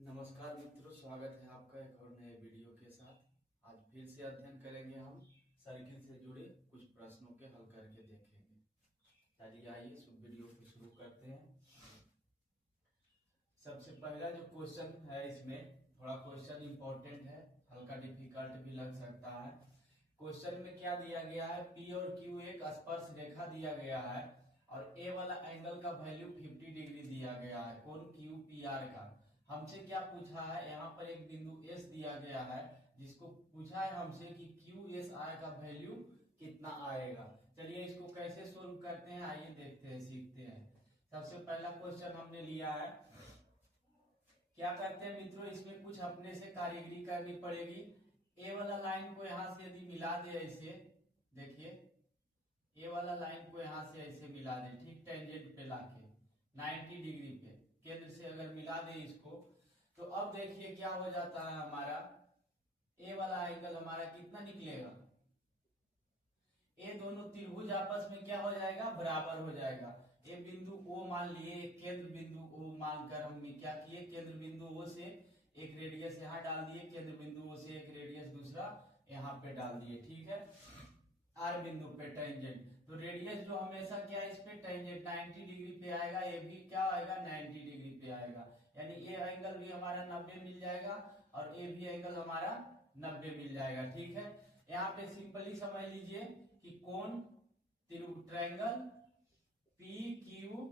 नमस्कार मित्रों, स्वागत है आपका एक और नए वीडियो के साथ। आज फिर से अध्ययन करेंगे हम सर्किल से जुड़े कुछ प्रश्नों के हल करके देखेंगे। चलिए आइए इस वीडियो को शुरू करते हैं। सबसे पहला जो क्वेश्चन है, इसमें थोड़ा क्वेश्चन इंपॉर्टेंट है, हल्का डिफिकल्ट भी लग सकता है। क्वेश्चन में क्या दिया गया है, P और Q एक स्पर्श रेखा दिया गया है और A वाला एंगल का वैल्यू 50 डिग्री दिया गया है, कोण QPR का। हमसे क्या पूछा है, यहाँ पर एक बिंदु S दिया गया है जिसको पूछा है हमसे कि QSR का वैल्यू कितना आएगा। चलिए इसको कैसे सोल्व करते हैं, आइए देखते हैं, सीखते हैं। सबसे पहला क्वेश्चन हमने लिया है, क्या करते हैं मित्रों, इसमें कुछ अपने से कारीगरी करनी पड़ेगी। ए वाला लाइन को यहां से यदि मिला दे, ऐसे देखिए ए वाला लाइन को यहां से ऐसे मिला दे, ठीक टेंजेंट पे लाके 90 डिग्री पे केंद्र से अगर मिला दे इसको, तो अब देखिए क्या हो जाता है, हमारा ए वाला एंगल हमारा कितना निकलेगा, ये दोनों त्रिभुज आपस में क्या हो जाएगा, बराबर हो जाएगा। ये बिंदु O मान लिए, केंद्र बिंदु O मानकर हमने क्या किए, केंद्र बिंदु O से एक रेडियस यहाँ डाल दिए, केंद्र बिंदु O से एक रेडियस दूसरा यहाँ पे डाल दिए, ठीक है। आर बिंदु पे टेंजेंट, तो रेडियस जो हमेशा क्या है, इस पे टेंजेंट 90 डिग्री पे आएगा, ये भी क्या आएगा 90 डिग्री पे आएगा, यानी ये एंगल भी हमारा 90 मिल जाएगा और ये भी एंगल हमारा 90 मिल जाएगा, ठीक है। यहाँ पे सिंपली समझ लीजिए कि कोण ट्रायंगल PQO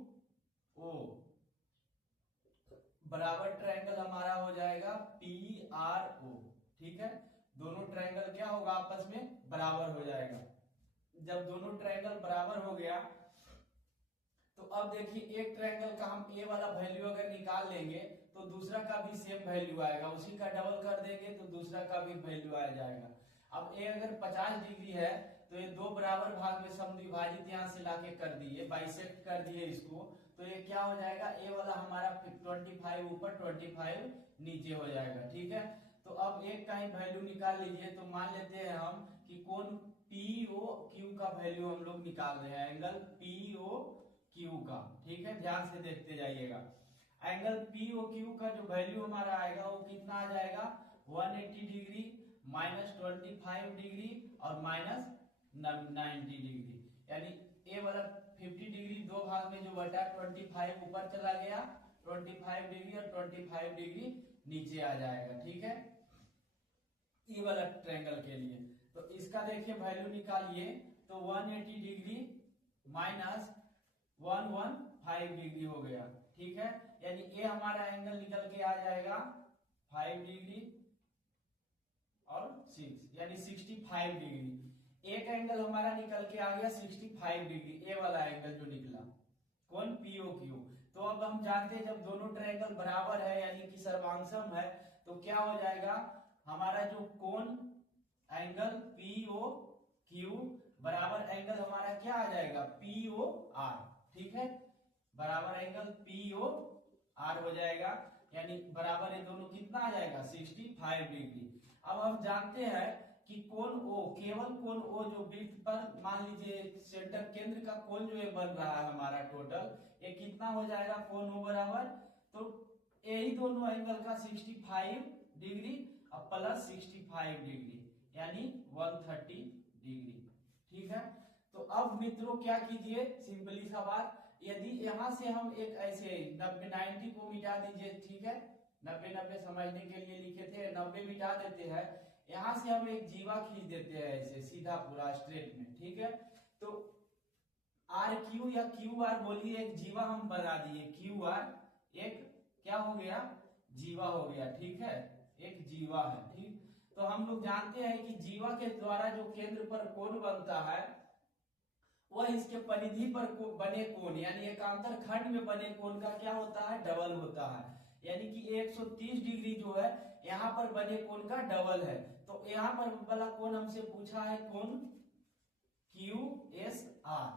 बराबर ट्रायंगल हमारा हो जाएगा PRO, ठीक है। दोनों ट्रायंगल क्या होगा, आपस में बराबर हो जाएगा। जब दोनों ट्रायंगल बराबर हो गया तो अब देखिए एक ट्रायंगल का हम ए वाला वैल्यू अगर निकाल लेंगे तो दूसरा का भी सेम वैल्यू आएगा, उसी का डबल कर देंगे तो दूसरा का भी वैल्यू आ जाएगा। अब ए अगर 50 डिग्री है तो ये दो बराबर भाग में समद्विभाजित यहां से लाके कर दिए, बाइसेक्ट कर दिए इसको, तो ये क्या हो जाएगा, ए वाला हमारा 25 ऊपर 25 नीचे हो जाएगा, ठीक है। तो अब एक का ही वैल्यू निकाल लीजिए, तो मान लेते हैं हम कि कोण POQ का वैल्यू हम लोग निकाल रहे हैं, एंगल POQ का, ठीक है। ध्यान से देखते जाइएगा, एंगल POQ का जो वैल्यू हमारा आएगा वो कितना आ जाएगा, 180 डिग्री -25 डिग्री और -90 डिग्री, यानी ए वाला 50 डिग्री दो भाग में जो बटा 25 ऊपर चला गया, 25 डिग्री और 25 डिग्री नीचे आ जाएगा, ठीक है। ई वाला ट्रायंगल के लिए तो इसका देखिए वैल्यू निकालिए, तो 180 डिग्री -115 डिग्री हो गया, ठीक है। यानी ये हमारा एंगल निकल के आ जाएगा 5 डिग्री और 6, यानी 65 डिग्री। एक एंगल हमारा निकल के आ गया 65 डिग्री, ए वाला एंगल जो निकला कोण POQ। तो अब हम जानते हैं जब दोनों ट्रायंगल बराबर है यानी कि सर्वांगसम है, तो क्या हो जाएगा, हमारा जो कोण एंगल POQ बराबर एंगल हमारा क्या आ जाएगा, POR, ठीक है। बराबर एंगल POR हो जाएगा, यानी बराबर ये दोनों कितना आ जाएगा, 65 डिग्री। अब हम जानते हैं कि कोण O, केवल कोण O जो वृत्त पर मान लीजिए सेंटर केंद्र का कोण जो ये बन रहा है हमारा टोटल, ये कितना हो जाएगा, कोण O बराबर, तो यही दोनों एंगल का 65 डिग्री और प्लस 65 डिग्री, यानी 130 डिग्री, ठीक है। तो अब मित्रों क्या कीजिए, सिंपली सा बात, यदि यहां से हम एक ऐसे 90 को मिटा दीजिए, ठीक है, 90 समझने के लिए लिखे थे, 90 मिटा देते हैं, यहां से हम एक जीवा खींच देते हैं ऐसे सीधा पूरा स्ट्रेट में, ठीक है। तो RQ या QR बोलिए, एक जीवा हम बना दिए, QR एक क्या हो गया, जीवा हो गया, ठीक है, एक जीवा है, ठीक। तो हम लोग जानते हैं कि जीवा के द्वारा जो केंद्र पर कोण बनता है वह इसके परिधि पर बने कोण यानी एकांतर खंड में बने कोण का क्या होता है, डबल होता है, यानी कि 130 डिग्री जो है यहाँ पर बने कोण का डबल है। तो यहाँ पर वाला कोण हमसे पूछा है कोण QSR।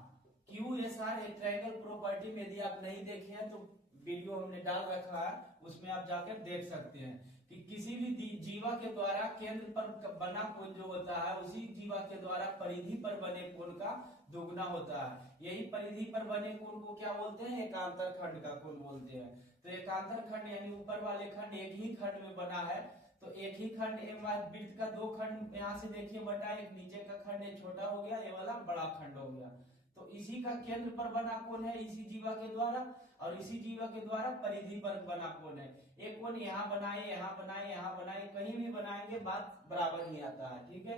QSR एक ट्रायंगल प्रॉपर्टी में, यदि आप नहीं देखे हैं तो वीडियो हमने डाल रखा है, उसमें आप जाकर देख सकते हैं कि किसी भी जीवा के द्वारा केंद्र पर बना कोण जो होता है उसी जीवा के द्वारा परिधि पर बने कोण का दुगना होता है। यही परिधि पर बने कोण को क्या बोलते हैं? एकांतर खंड का कोण बोलते हैं। तो एकांतर खंड यानी ऊपर वाले खंड एक ही खंड में बना है, तो एक ही खंड वृत्त का दो खंड यहाँ से देखिए बटा, एक नीचे का खंड एक छोटा हो गया, ये वाला बड़ा खंड हो गया। तो इसी का केंद्र पर बना कोण है इसी जीवा के द्वारा, और इसी जीवा के द्वारा परिधि पर बना कोण है। एक कोण यहाँ बनाए, यहाँ बनाए, यहाँ बनाए, कहीं भी बनाएंगे बात बराबर ही आता है। ठीक है,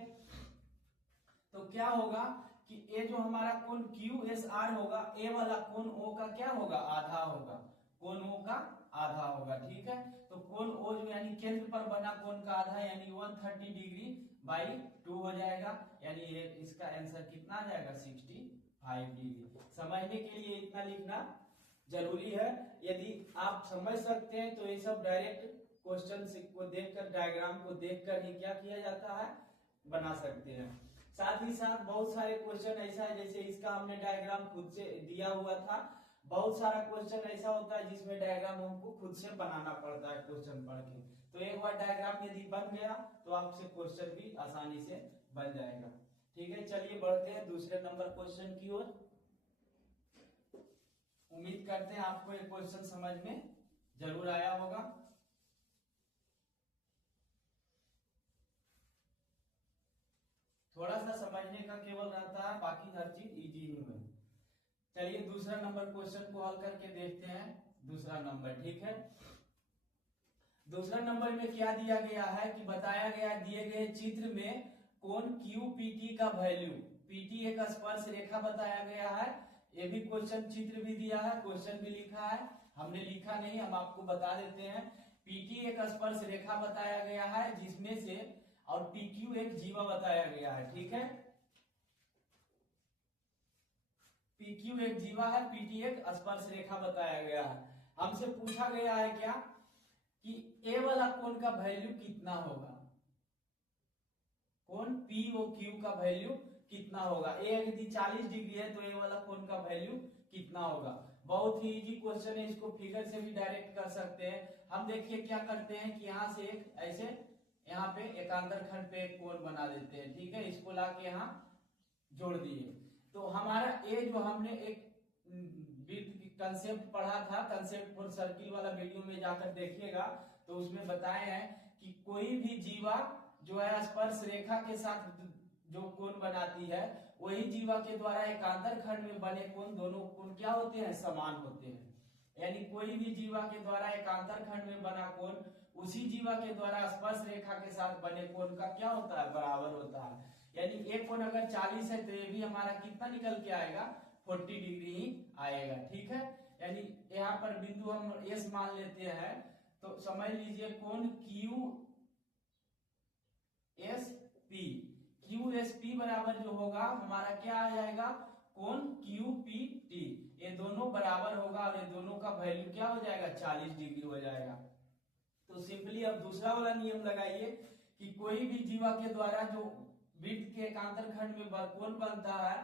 तो क्या होगा कि ये जो हमारा कोण QSR होगा, ए वाला कोण O का क्या होगा? आधा होगा, कोण O का आधा होगा। ठीक है, तो कोण O जो यानी केंद्र पर बना कोण का आधा यानी 130 डिग्री बाई 2 हो जाएगा, यानी ये इसका आंसर कितना आ जाएगा? 65 डिग्री। समझने के लिए इतना लिखना जरूरी है। यदि आप समझ सकते हैं तो ये सब डायरेक्ट क्वेश्चन को देखकर, डायग्राम को देखकर ही क्या किया जाता है? बना सकते हैं। साथ ही साथ बहुत सारे क्वेश्चन ऐसा है, जैसे इसका हमने डायग्राम खुद से दिया हुआ था। बहुत सारा क्वेश्चन ऐसा होता है जिसमें डायग्राम हमको खुद से बनाना पड़ता है क्वेश्चन पढ़ के। तो एक बार डायग्राम यदि बन गया तो आपसे क्वेश्चन भी आसानी से बन जाएगा। ठीक है, चलिए बढ़ते हैं दूसरे नंबर क्वेश्चन की ओर। उम्मीद करते हैं आपको ये क्वेश्चन समझ में जरूर आया होगा। थोड़ा सा समझने का केवल रहता है, बाकी हर चीज इजी ही है। चलिए दूसरा नंबर क्वेश्चन को हल करके देखते हैं। दूसरा नंबर, ठीक है, दूसरा नंबर में क्या दिया गया है कि बताया गया दिए गए चित्र में कोण QPT का वैल्यू, PT एक स्पर्श रेखा बताया गया है। ये भी क्वेश्चन चित्र भी दिया है, क्वेश्चन भी लिखा है, हमने लिखा नहीं, हम आपको बता देते हैं। PT एक स्पर्श रेखा बताया गया है जिसमें से, और PQ एक जीवा बताया गया है। ठीक है, PQ एक जीवा है, PT एक स्पर्श रेखा बताया गया है। हमसे पूछा गया है क्या कि ए वाला कोण का वैल्यू कितना होगा? कोण POQ का वैल्यू कितना होगा? ए यदि 40 डिग्री है तो ए वाला कोण का वैल्यू कितना होगा? बहुत ही इजी क्वेश्चन है, इसको फिगर से भी डायरेक्ट कर सकते हैं हम। देखिए क्या करते हैं कि यहाँ से एक ऐसे यहाँ पे एकांतर खंड पे एक कोण बना देते हैं। ठीक है, इसको लाके यहाँ जोड़ दिए, तो हमारा ए जो हमने एक कंसेप्ट पढ़ा था, कंसेप्ट फॉर सर्किल वाला वीडियो में जाकर देखिएगा, तो उसमें बताए हैं कि कोई भी जीवा जो है स्पर्श रेखा के साथ जो कोण बनाती है, वही जीवा के द्वारा एकांतर खंड में बने कोण, दोनों कोण क्या होते हैं? समान होते हैं। यानी कोई भी जीवा के द्वारा एकांतर खंड में बना कोण उसी जीवा के द्वारा स्पर्श रेखा के साथ बने कोण का क्या होता है? बराबर होता है। यानी एक कोण अगर 40 है तो ये भी हमारा कितना निकल के आएगा? 40 डिग्री ही आएगा। ठीक है, यानी यहाँ पर बिंदु हम S मान लेते हैं, तो समझ लीजिए कोण QSP बराबर जो होगा हमारा क्या आ जाएगा? कोण QPT। ये दोनों बराबर होगा और ये दोनों का वैल्यू क्या हो जाएगा? 40 डिग्री हो जाएगा। तो सिंपली अब दूसरा वाला नियम लगाइए कि कोई भी जीवा के द्वारा जो वृत्त के एकांतर खंड में कोण बनता है,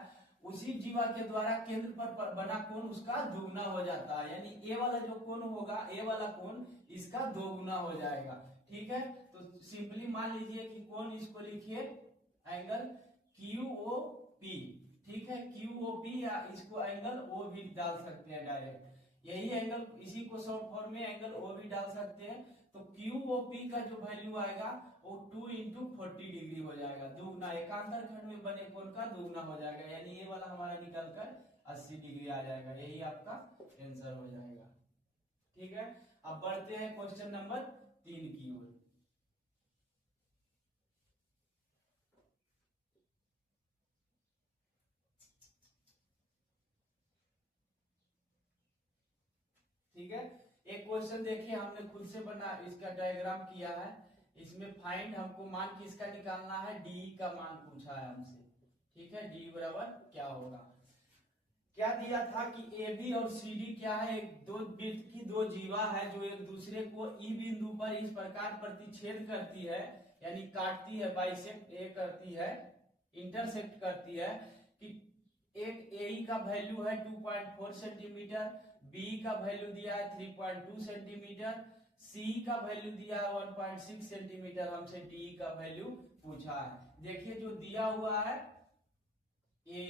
उसी जीवा के द्वारा केंद्र पर बना कोण उसका दोगुना हो जाता है। यानी ए वाला जो कोण होगा, ए वाला कोण इसका दोगुना हो जाएगा। ठीक है, तो सिंपली मान लीजिए कि कोण, इसको लिखिए एंगल QOP। ठीक है, QOP, या इसको एंगल O भी डाल सकते हैं डायरेक्ट। यही एंगल, इसी को शॉर्ट फॉर्म में एंगल O भी डाल सकते हैं। तो QOP का जो वैल्यू आएगा वो 2 × 40 डिग्री हो जाएगा, दुगना, एकांतर खंड में बने कोण का दुगना हो जाएगा। यानी ये वाला हमारा निकल कर 80 डिग्री आ जाएगा। यही आपका आंसर हो जाएगा। ठीक है, अब बढ़ते हैं क्वेश्चन नंबर 3 की ओर। ठीक है, एक क्वेश्चन देखिए, हमने खुद से बना इसका डायग्राम किया है। इसमें फाइंड, हमको मान किसका निकालना है? डी का मान पूछा है हमसे। ठीक है, डी बराबर क्या होगा? क्या दिया था कि ए बी और सी डी क्या है? एक दो वृत्त की दो जीवा है जो एक दूसरे को ई बिंदु पर इस प्रकार प्रतिच्छेद करती है, यानी काटती है, बाइसेक्ट ए करती है, इंटरसेक्ट करती है कि एक ए का वैल्यू है 2.4 सेंटीमीटर, बी का वैल्यू दिया है 3.2 सेंटीमीटर, सी का वैल्यू दिया है 1.6 सेंटीमीटर। हमसे डी का वैल्यू पूछा है। देखिए जो दिया हुआ है ए,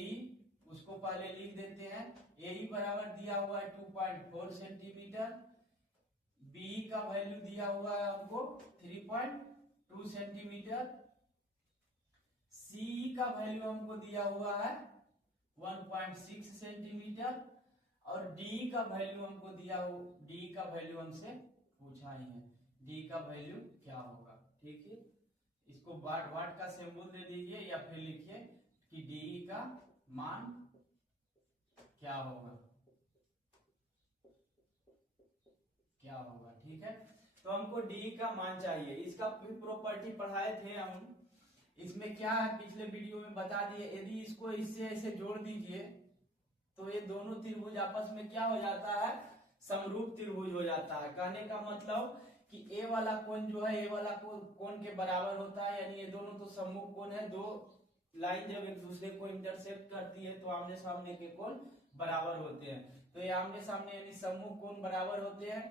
उसको पहले लिख देते हैं। ए बराबर दिया हुआ है 2.4 सेंटीमीटर, बी का वैल्यू दिया हुआ है हमको 3.2 सेंटीमीटर, सी का वैल्यू हमको दिया हुआ है 1.6 सेंटीमीटर और डी का वैल्यू हमको दिया हो, डी का वैल्यू हमसे पूछा ही है, डी का वैल्यू क्या होगा। ठीक है, इसको वाट का सिंबल दे दीजिए या फिर लिखिए कि डी का मान क्या होगा, क्या होगा। ठीक है, तो हमको डी का मान चाहिए। इसका भी प्रॉपर्टी पढ़ाए थे हम, इसमें क्या है पिछले वीडियो में बता दिए, यदि इसको इससे ऐसे जोड़ दीजिए तो ये दोनों त्रिभुज आपस में क्या हो जाता है, समरूप त्रिभुज हो जाता है। कहने का मतलब कि ए वाला कोण जो है ए वाला कोण के बराबर होता है, यानी ये दोनों तो सम्मुख कोण है, दो लाइन जब एक दूसरे को इंटरसेक्ट करती है तो आमने सामने के कोण बराबर होते हैं। तो ये आमने सामने यानी सम्मुख कोण बराबर होते हैं,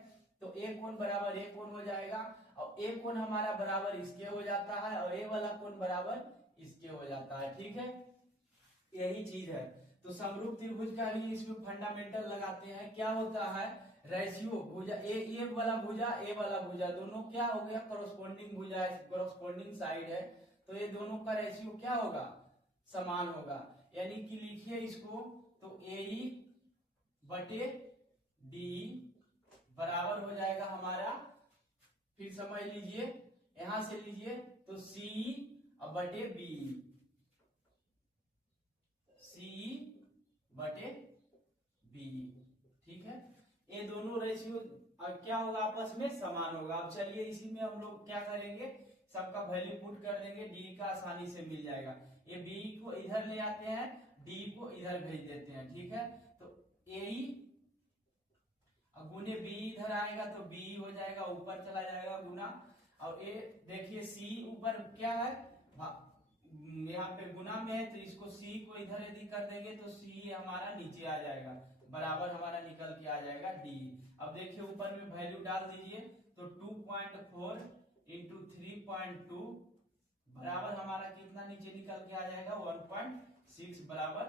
तो ए कोण बराबर ए कोण हो जाएगा और ए कोण हमारा बराबर इसके हो जाता है और ए वाला कोण बराबर इसके हो जाता है। ठीक है, यही चीज है। तो समरूप त्रिभुज का ही इसमें फंडामेंटल लगाते हैं। क्या होता है, रेशियो भुजा ए वाला भुजा ए वाला भुजा दोनों क्या हो गया, कॉरस्पॉन्डिंग भुजा है, कॉरस्पॉन्डिंग साइड है, तो ये दोनों का रेशियो क्या होगा, समान होगा। यानी कि लिखिए इसको तो ए बटे डी बराबर हो जाएगा हमारा, फिर समझ लीजिए यहां से लीजिए तो सी बटे बी, सी बटे बी। ठीक है, ये दोनों रेशियो क्या होगा, आपस में समान होगा। अब चलिए इसी में हम लोग क्या करेंगे, सबका वैल्यू पुट कर देंगे, डी का आसानी से मिल जाएगा। ये बी को इधर ले आते हैं, डी को इधर भेज देते हैं। ठीक है, तो ए गुने बी इधर आएगा तो बी हो जाएगा, ऊपर चला जाएगा गुना, और ये देखिए सी ऊपर क्या है, यहाँ पे गुना में है, तो इसको सी को इधर यदि कर देंगे तो सी हमारा नीचे आ जाएगा, बराबर हमारा निकल के आ जाएगा डी। अब देखिए ऊपर में वैल्यू डाल दीजिए तो 2.4 इंटू 3.2 बराबर हमारा कितना नीचे निकल के आ जाएगा, 1.6 बराबर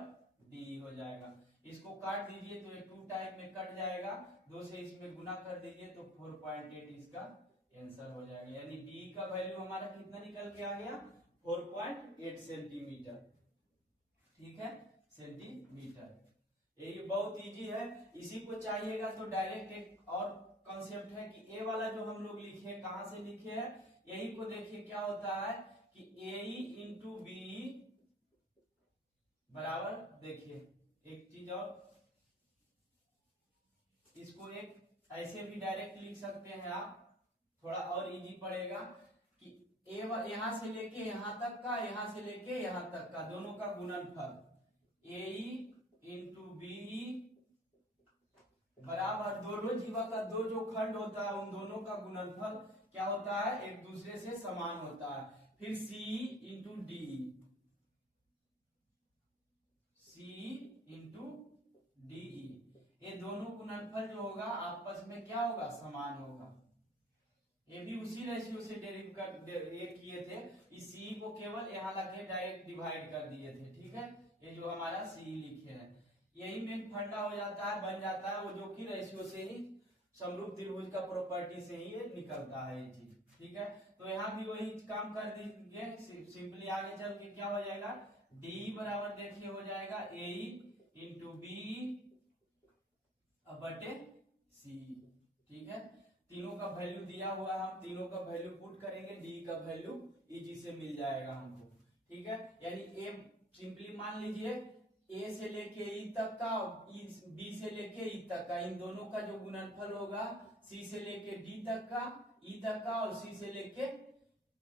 डी हो जाएगा। इसको काट दीजिए तो ये 2 टाइम में कट जाएगा, 2 से इसमें गुना कर दीजिए तो 4.8 इसका आंसर हो जाएगा। यानी डी का वैल्यू हमारा कितना निकल के आ गया, 4.8 सेंटीमीटर। ठीक है, सेंटीमीटर। ये बहुत इजी है। इसी को चाहिएगा तो डायरेक्ट एक और कॉन्सेप्ट है कि ए वाला जो हम लोग लिखे कहां से लिखे हैं, यही को देखिए क्या होता है कि ए इंटू बी बराबर, देखिए एक चीज और, इसको एक ऐसे भी डायरेक्ट लिख सकते हैं आप, थोड़ा और इजी पड़ेगा कि ए यहां से लेके यहां तक का, यहां से लेके यहां तक का दोनों का गुणनफल ए इंटू बी बराबर दोनों जीवा का दो जो खंड होता है उन दोनों का गुणनफल क्या होता है, एक दूसरे से समान होता है। फिर सी इंटू डी, सी इंटू डी, ये दोनों गुणनफल जो होगा आपस में क्या होगा, समान होगा। ये भी उसी रेशियो से डेरिव कर ये किए थे, इस सी को केवल यहाँ लाके डायरेक्ट डिवाइड कर दिए थे। ठीक है, ये जो हमारा सी लिखे हैं यही मेन फंडा हो जाता है, बन जाता है वो, जो कि रेशियो से ही समरूप त्रिभुज का प्रॉपर्टी से ही ये निकलता है ये चीज। ठीक है, तो यहाँ भी वही काम कर दीजिए, सिंपली आगे चल के क्या हो जाएगा, डी बराबर देखिए हो जाएगा ए इंटू बी बटे सी। ठीक है, तीनों का वैल्यू दिया हुआ है, हम तीनों का वैल्यू पुट करेंगे, डी का वैल्यू इजी से मिल जाएगा हमको। ठीक है, यानी ए सिंपली मान लीजिए ए से लेके ई तक का, बी से लेके ई तक का, इन दोनों का जो गुणनफल होगा सी से लेके डी तक का, ई तक का, और सी से लेके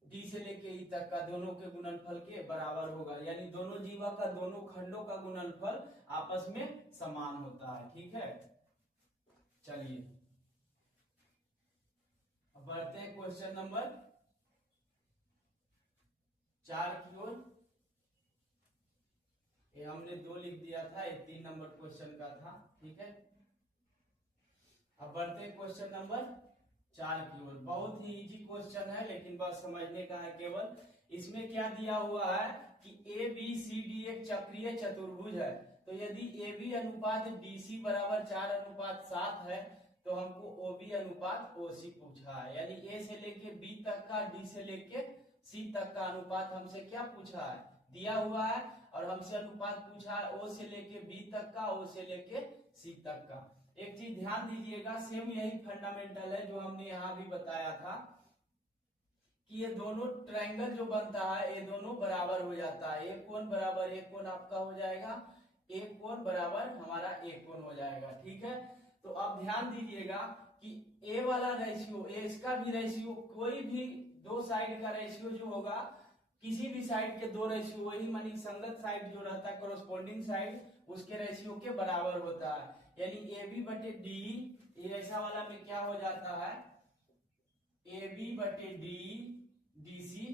डी से लेके ई तक का, दोनों के गुणनफल के बराबर होगा। यानी दोनों जीवा का, दोनों खंडों का गुणनफल आपस में समान होता है। ठीक है, चलिए अब बढ़ते हैं क्वेश्चन नंबर 4 की ओर। ये हमने 2 लिख दिया था, ये 3 नंबर क्वेश्चन का था। ठीक है, अब बढ़ते हैं क्वेश्चन नंबर 4 की ओर। बहुत ही इजी क्वेश्चन है लेकिन बस समझने का है केवल। इसमें क्या दिया हुआ है कि ए बी सी डी एक चक्रीय चतुर्भुज है। तो यदि ए बी अनुपात डी सी बराबर 4:7 है तो हमको ओ बी अनुपात ओ सी पूछा है, यानी ए से लेके बी तक का, डी से लेके सी तक का अनुपात हमसे क्या पूछा है, दिया हुआ है, और हमसे अनुपात पूछा है ओ से लेके बी तक का, ओ से लेके सी तक का। एक चीज ध्यान दीजिएगा, सेम यही फंडामेंटल है जो हमने यहाँ भी बताया था कि ये दोनों ट्रायंगल जो बनता है ये दोनों बराबर हो जाता है, एक कोण बराबर एक कोण आपका हो जाएगा, एक कोण बराबर हमारा एक कोण हो जाएगा। ठीक है, तो अब ध्यान दीजिएगा कि ए वाला रेशियो, ए इसका भी रेशियो, कोई भी दो साइड का रेशियो जो होगा, किसी भी साइड के दो रेशियो, वही मानी संगत साइड जो रहता है, कोरोस्पोंडिंग साइड, उसके रेशियो के बराबर होता है। यानी ए बी बटे डी, ये ऐसा वाला में क्या हो जाता है, ए बी बटे डी डी सी,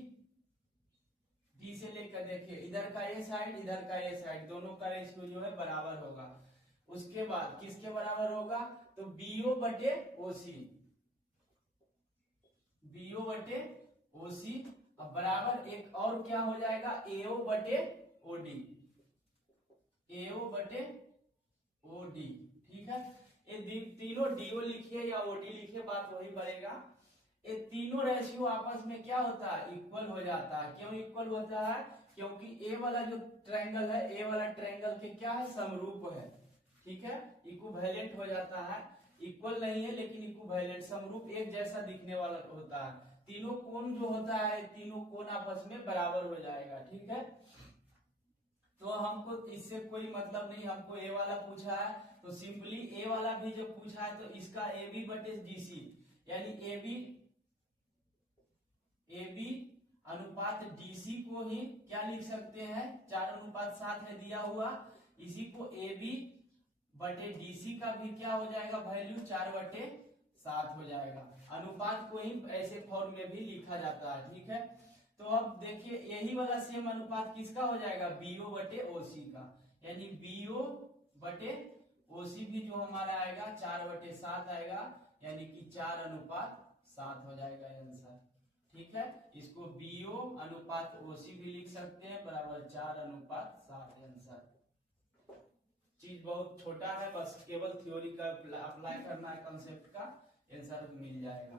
डी से लेकर देखिए इधर का ये साइड इधर का ये साइड, दोनों का रेशियो जो है बराबर होगा। उसके बाद किसके बराबर होगा, तो बीओ बटे ओसी, बीओ बटे ओसी, अब बराबर एक और क्या हो जाएगा, एओ बटे ओडी, एओ बटे ओडी। ठीक है, ये तीनों डीओ लिखिए या ओडी लिखिए, बात वही बढ़ेगा। ये तीनों रेशियो आपस में क्या होता है, इक्वल हो जाता है। क्यों इक्वल होता है, क्योंकि ए वाला जो ट्रायंगल है, ए वाला ट्रायंगल के क्या है, समरूप है। ठीक है, इक्विवेलेंट हो जाता है, इक्वल नहीं है लेकिन इक्विवेलेंट, समरूप, एक जैसा दिखने वाला होता है। तीनों कोण जो होता है, तीनों कोण आपस में बराबर हो जाएगा। ठीक है, तो हमको इससे कोई मतलब नहीं, हमको ए वाला पूछा है तो सिंपली ए वाला भी जो पूछा है तो इसका ए बी बटे डी सी, यानी ए बी अनुपात डीसी को ही क्या लिख सकते हैं, 4:7 है दिया हुआ, इसी को ए बी बटे डीसी का भी क्या हो जाएगा वैल्यू, 4/7 हो जाएगा। अनुपात को ही ऐसे फॉर्म में भी लिखा जाता है। ठीक है, तो अब देखिए यही वाला सेम अनुपात किसका हो जाएगा, बीओ बटे ओसी का, यानी बीओ बटे ओसी भी जो हमारा आएगा 4/7 आएगा, यानी कि 4:7 हो जाएगा आंसर। ठीक है, इसको बीओ अनुपात ओसी भी लिख सकते हैं, बराबर 4:7 आंसर। चीज बहुत छोटा है, बस केवल थ्योरी का अप्लाई करना है, कंसेप्ट का आंसर मिल जाएगा।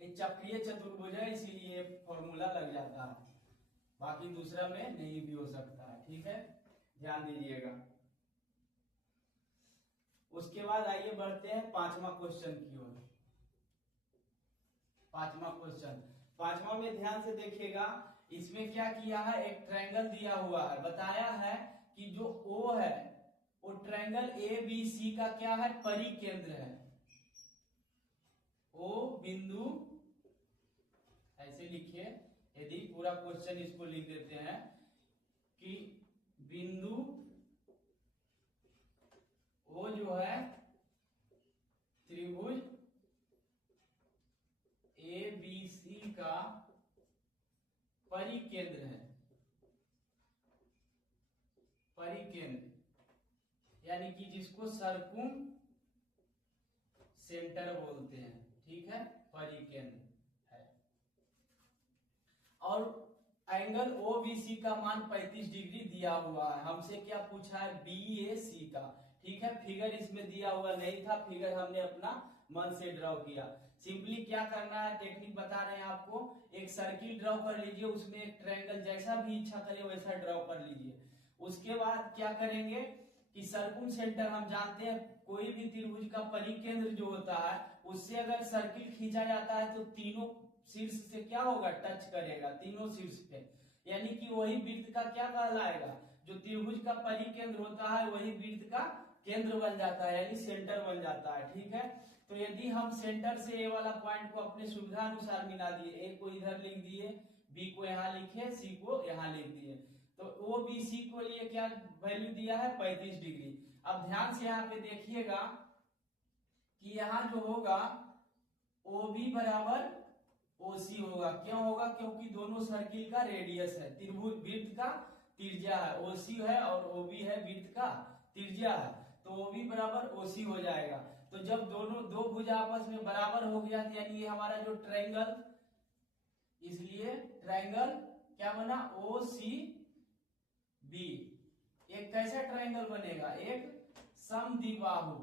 ये चक्रीय चतुर्भुज है इसीलिए फॉर्मूला लग जाता है, बाकी दूसरा में नहीं भी हो सकता है। ठीक है, ध्यान दीजिएगा। उसके बाद आइए बढ़ते हैं पांचवा क्वेश्चन की ओर। पांचवा क्वेश्चन, पांचवा में ध्यान से देखिएगा, इसमें क्या किया है, एक ट्रायंगल दिया हुआ है, बताया है कि जो ओ है वो ट्रायंगल ए बी सी का क्या है, परिकेंद्र है। ओ बिंदु, ऐसे लिखिए, यदि पूरा क्वेश्चन इसको लिख देते हैं कि बिंदु ओ जो है त्रिभुज ए बी सी का परिकेंद्र है, परिकेंद्र, यानी कि जिसको सरकुम सेंटर बोलते हैं। ठीक है, परिकेंद्र है, और एंगल OBC का मान 35 डिग्री दिया हुआ है। हमसे क्या पूछा है, BAC का। ठीक है, फिगर इसमें दिया हुआ नहीं था, फिगर हमने अपना मन से ड्रॉ किया। सिंपली क्या करना है, टेक्निक बता रहे हैं आपको, एक सर्किल ड्रॉ कर लीजिए, उसमें एक ट्रायंगल जैसा भी इच्छा करे वैसा ड्रॉ कर लीजिए। उसके बाद क्या करेंगे कि सरकुम सेंटर, हम जानते हैं कोई भी त्रिभुज का परिकेंद्र जो होता है उससे अगर सर्किल खींचा जाता है तो तीनों शीर्ष से क्या होगा, टच करेगा तीनों शीर्ष पे, यानी कि वही वृत्त का क्या कहलाएगा, जो त्रिभुज का परिकेंद्र होता है वही वृत्त का केंद्र बन जाता है, यानी सेंटर बन जाता है। ठीक है, तो यदि हम सेंटर से ए वाला पॉइंट को अपने सुविधा अनुसार मिला दिए, ए को इधर लिख दिए, बी को यहाँ लिखे, सी को यहाँ लिख दिए, तो ओ बी सी को लिए क्या वैल्यू दिया है, 35 डिग्री। अब ध्यान से यहाँ पे देखिएगा कि यहाँ जो होगा ओ बी बराबर ओसी होगा। क्यों होगा, क्योंकि दोनों सर्किल का रेडियस है, त्रिभुज वृत्त का त्रिज्या है, ओसी है और ओबी है वृत्त का त्रिज्या है, तो ओबी बराबर ओसी हो जाएगा। तो जब दोनों दो भुजा आपस में बराबर हो गया, यानी ये हमारा जो ट्रायंगल, इसलिए ट्रायंगल क्या बना, ओ सी बी, एक कैसा ट्रायंगल बनेगा, एक समद्विबाहु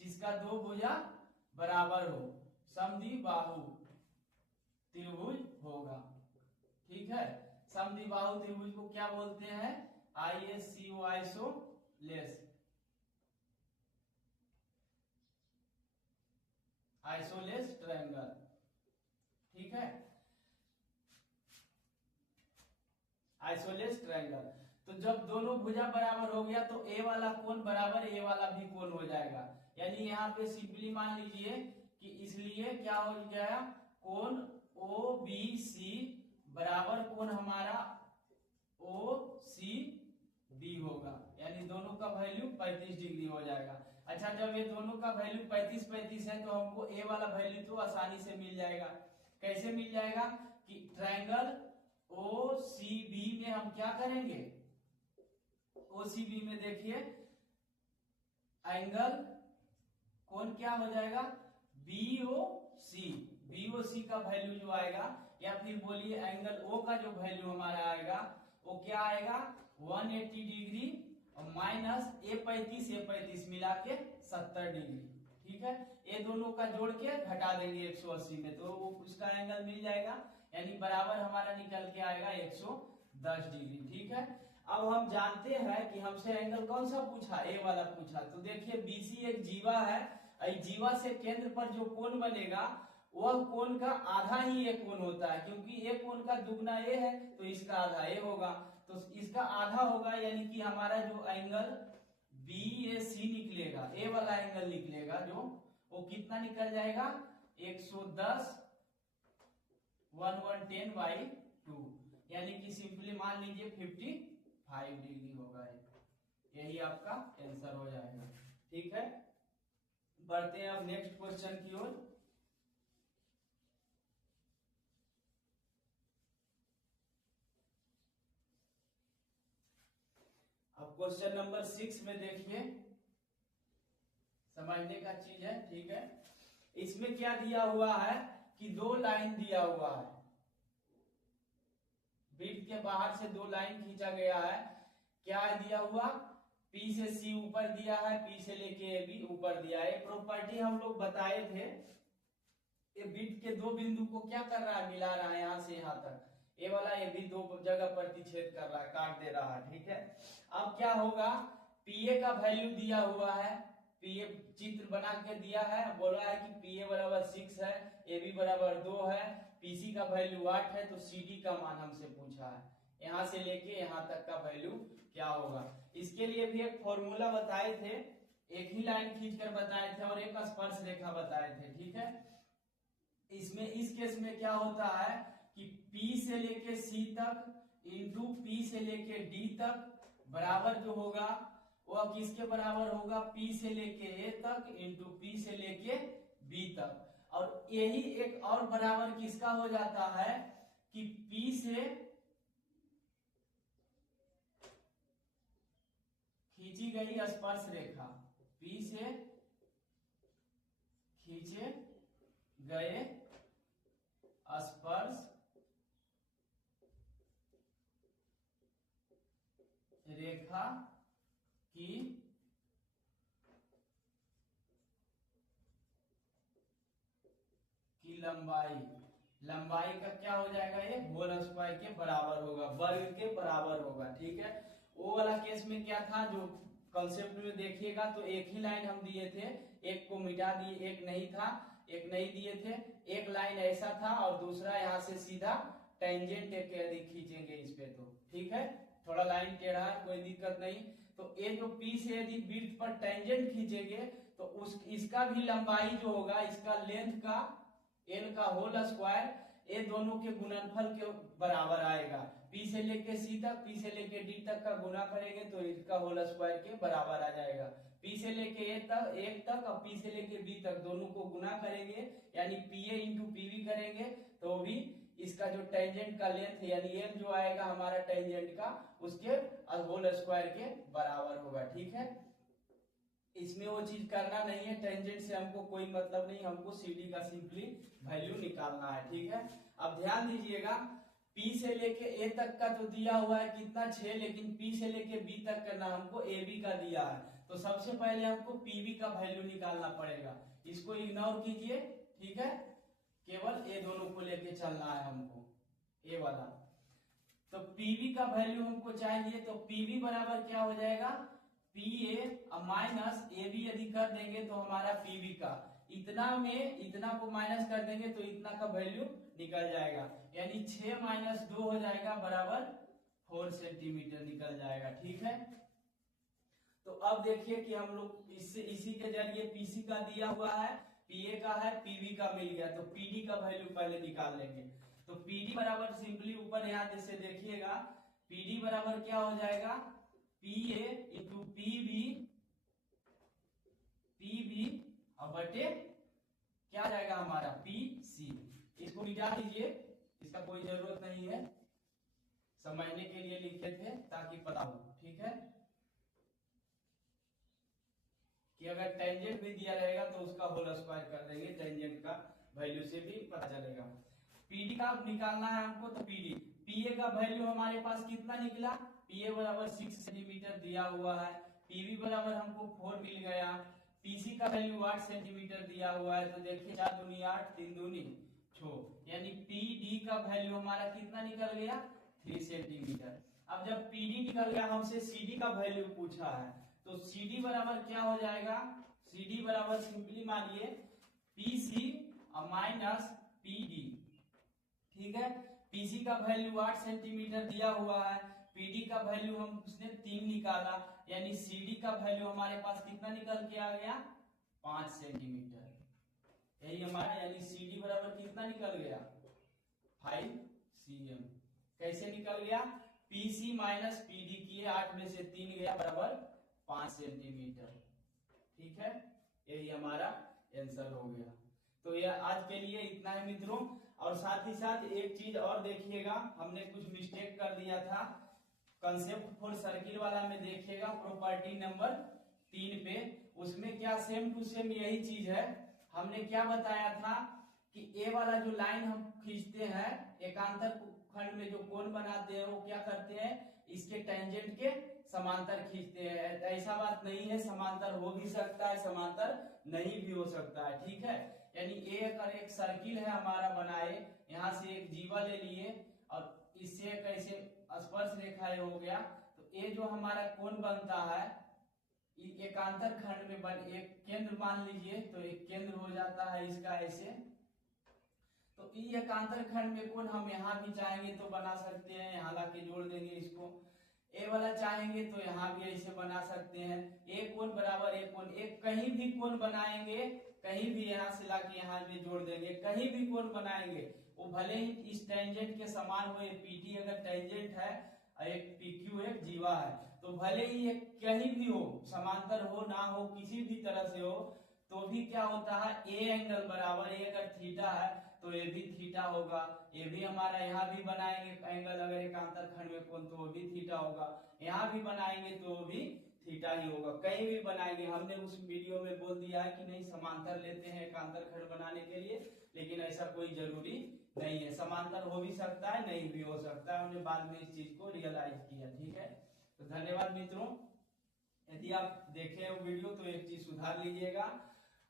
जिसका दो भुजा बराबर हो, समद्विबाहु त्रिभुज होगा। ठीक है, समद्विबाहु त्रिभुज को क्या बोलते हैं, ISCO, आइसोलेस ट्रायंगल। ठीक है, आइसोलेस ट्रायंगल। तो जब दोनों भुजा बराबर हो गया तो ए वाला कोण बराबर ए वाला भी कोण हो जाएगा। यानी यहाँ पे सिंपली मान लीजिए कि इसलिए क्या हो गया, कोण OBC बराबर कोण हमारा OCB होगा। यानी दोनों का वैल्यू 35 डिग्री हो जाएगा। अच्छा, जब ये दोनों का वैल्यू 35-35 है तो हमको ए वाला वैल्यू तो आसानी से मिल जाएगा। कैसे मिल जाएगा कि ट्रायंगल OCB में हम क्या करेंगे, OCB में देखिए एंगल कौन क्या हो जाएगा, BOC का वैल्यू जो आएगा, या फिर बोलिए एंगल O का जो वैल्यू हमारा आएगा वो क्या आएगा 180 डिग्री माइनस A35 मिला के 70 डिग्री। ठीक है, ये दोनों का जोड़ के घटा देंगे 180 में तो उसका एंगल मिल जाएगा। यानी बराबर हमारा निकल के आएगा 110 डिग्री। ठीक है, अब हम जानते हैं कि हमसे एंगल कौन सा पूछा, ए वाला पूछा। तो देखिए BC एक जीवा है, जीवा से केंद्र पर जो कोण बनेगा वह कोण का आधा ही एक कोण होता है, क्योंकि एक कोण का दुगना ए है तो इसका आधा ए होगा, तो इसका आधा होगा। यानी कि हमारा जो एंगल BAC निकलेगा, ए वाला एंगल निकलेगा जो, वो कितना निकल जाएगा 110 1110/2। यानी कि सिंपली मान लीजिए 55 डिग्री होगा। यही आपका आंसर हो जाएगा। ठीक है, बढ़ते हैं अब नेक्स्ट क्वेश्चन की ओर। अब क्वेश्चन नंबर 6 में देखिए, समझने का चीज है। ठीक है, इसमें क्या दिया हुआ है कि दो लाइन दिया हुआ है, वृत्त के बाहर से दो लाइन खींचा गया है। क्या दिया हुआ, P से C ऊपर दिया है, P से लेके AB ऊपर दिया है। प्रॉपर्टी हम लोग बताए थे, ये वृत्त के दो बिंदु को क्या कर रहा है, मिला रहा है यहाँ से यहाँ तक। ये वाला ये भी दो जगह प्रतिच्छेद कर रहा है, काट दे रहा है। ठीक है, अब क्या होगा, PA का वैल्यू दिया हुआ है, PA चित्र बना के दिया है, बोला है कि PA बराबर 6 है, AB बराबर 2 है, PC का वैल्यू 8 है, तो CD का मान हमसे पूछा है, यहाँ से लेके यहाँ तक का वैल्यू क्या होगा। इसके लिए भी एक फॉर्मूला बताए थे, एक ही लाइन खींचकर बताए थे और एक स्पर्श रेखा बताए थे। ठीक है, इसमें इस केस में क्या होता है कि P से लेके C तक इंटू P से लेके D तक बराबर जो होगा वह किसके बराबर होगा, P से लेके A तक इंटू P से लेके B तक। और यही एक और बराबर किसका हो जाता है कि P से खींची गई स्पर्श रेखा, P से खींचे गए स्पर्श रेखा की लंबाई का क्या हो जाएगा, ये होल स्क्वायर के बराबर होगा, वर्ग के बराबर होगा। ठीक है, वो वाला केस में क्या था, जो कॉन्सेप्ट में देखिएगा तो एक ही लाइन हम दिए थे, एक को मिटा दिए, एक नहीं दिए थे, एक लाइन ऐसा था और दूसरा यहाँ से सीधा टेंजेंट एक यदि खींचेंगे इस पे तो ठीक है, थोड़ा लाइन टेढ़ा है कोई दिक्कत नहीं। तो ये जो P से यदि वृत्त पर टेंजेंट खींचेंगे तो इसका भी लंबाई जो होगा, इसका लेंथ का L का होल स्क्वायर ये दोनों के गुणनफल के बराबर आएगा। P से लेके C तक, P से लेके D तक का गुना करेंगे तो इसका होल स्क्वायर के बराबर आ जाएगा। P से लेके A तक और P से लेके B तक दोनों को गुना करेंगे यानी PA इंटू PB करेंगे तो भी इसका जो टेंजेंट का लेंथ यानी L जो आएगा हमारा टेंजेंट का उसके होल स्क्वायर के बराबर होगा। ठीक है, इसमें वो चीज करना नहीं है, टेंजेंट से हमको कोई मतलब नहीं, हमको CD का सिंपली वैल्यू निकालना है। ठीक है, अब ध्यान दीजिएगा P से लेके A तक का जो दिया हुआ है कितना 6, लेकिन P से लेके B तक करना हमको AB का दिया है। तो सबसे पहले हमको PB का वैल्यू निकालना पड़ेगा, इसको इग्नोर कीजिए, ठीक है, केवल ये दोनों को लेके चलना है हमको, ए वाला। तो PB का वैल्यू हमको चाहिए, तो PB बराबर क्या हो जाएगा, PA माइनस AB यदि कर देंगे तो हमारा PB का इतना में इतना को माइनस कर देंगे तो इतना का वैल्यू निकल जाएगा, यानी 6 माइनस 2 हो जाएगा बराबर 4 सेंटीमीटर निकल जाएगा, ठीक है। तो अब देखिए कि हम लोग इसी के जरिए PC का दिया हुआ है, PA का है, PB का मिल गया, तो PD का वैल्यू पहले निकाल लेंगे। तो PD बराबर सिंपली ऊपर यहाँ से देखिएगा, PD बराबर क्या हो जाएगा, PA इंटू PB और बटे क्या जाएगा हमारा PC। इसको मिटा दीजिए, इसका कोई जरूरत नहीं है, समझने के लिए लिखे थे ताकि पता हो, ठीक है, कि अगर टेंजेंट भी दिया रहेगा तो उसका होल स्क्वायर कर देंगे, टेंजेंट का वैल्यू से भी पता चलेगा। PD का निकालना है हमको, तो PA का वैल्यू हमारे पास कितना निकला, PA बराबर 6 सेंटीमीटर दिया हुआ है, PB बराबर हमको 4 मिल गया, PC का वैल्यू 8 सेंटीमीटर दिया हुआ है, तो देखिए 4 दूनी 8 3 दूनी 6, यानी PD का वैल्यू हमारा कितना निकल गया, 3 सेंटीमीटर। अब जब PD निकल गया, हमसे CD का वैल्यू पूछा है, तो CD बराबर क्या हो जाएगा, CD बराबर सिंपली मानिए PC माइनस PD, ठीक है। PC का वैल्यू 8 सेंटीमीटर दिया हुआ है, PD का वैल्यू हम उसने 3 निकाला, यानी CD का वैल्यू हमारे पास कितना निकल के आ गया, 5 सेंटीमीटर, यही हमारा, यानी CD बराबर कितना निकल गया, 5 cm। कैसे निकल गया, PC माइनस PD किए, 8 में से 3 गया बराबर 5 सेंटीमीटर, ठीक है, यही हमारा आंसर हो गया। तो यह आज के लिए इतना है मित्रों, और साथ ही साथ एक चीज और देखिएगा, हमने कुछ मिस्टेक कर दिया था कंसेप्ट फॉर सर्किल वाला में, देखिएगा प्रॉपर्टी नंबर 3 पे, उसमें क्या सेम टू सेम यही चीज है। हमने क्या बताया था कि ए वाला जो लाइन हम खींचते हैं, एकांतर खंड में जो कोण बनाते हैं, वो क्या करते हैं, इसके टेंजेंट के समांतर खींचते हैं। ऐसा बात नहीं है, समांतर हो भी सकता है, समांतर नहीं भी हो सकता है, ठीक है। यानी एक सर्किल है हमारा बनाए, यहाँ से एक जीवा ले लिए और इससे कैसे स्पर्श रेखा हो गया, तो ये जो हमारा कोण बनता है एकांतर खंड में एक केंद्र मान लीजिए, तो एक केंद्र हो जाता है इसका ऐसे। तो ये एकांतर खंड में कोण हम यहाँ भी चाहेंगे तो बना सकते हैं, यहाँ लाके जोड़ देंगे इसको। ए वाला चाहेंगे तो यहाँ भी ऐसे बना सकते हैं, एक कोण बराबर एक कोण, एक कहीं भी कोण बनाएंगे, कहीं भी यहाँ से लाके यहाँ भी जोड़ देंगे, कहीं भी कोण बनाएंगे वो भले ही इस टेंजेंट के समान हो, एक PT अगर टेंजेंट है, एक PQ एक जीवा है, तो भले ही एक कहीं भी हो, समांतर हो ना हो, किसी भी तरह से हो, तो भी क्या होता है, ए एंगल बराबर, ए अगर थीटा है तो ये भी थीटा होगा, ये भी हमारा यहाँ भी बनाएंगे एंगल, अगर एकांतर खंड में कोण तो वो भी थीटा होगा, यहाँ भी बनाएंगे तो वो भी थीटा ही होगा, कहीं भी बनाएंगे। हमने उस वीडियो में बोल दिया है कि नहीं समांतर लेते हैं एकांतर खंड बनाने के लिए, लेकिन ऐसा कोई जरूरी नहीं है, समांतर हो भी सकता है, नहीं भी हो सकता है, हमने बाद में इस चीज को रियलाइज किया, ठीक है। तो धन्यवाद मित्रों, यदि आप देखे वो वीडियो तो एक चीज सुधार लीजिएगा,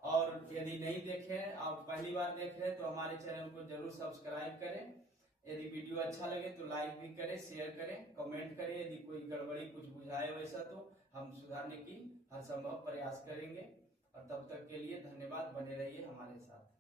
और यदि नहीं देखे, आप पहली बार देख रहे हैं तो हमारे चैनल को जरूर सब्सक्राइब करें। यदि वीडियो अच्छा लगे तो लाइक भी करें, शेयर करें, कमेंट करें, यदि कोई गड़बड़ी कुछ बुझाए वैसा तो हम सुधारने की हर संभव प्रयास करेंगे। और तब तक के लिए धन्यवाद, बने रहिए हमारे साथ।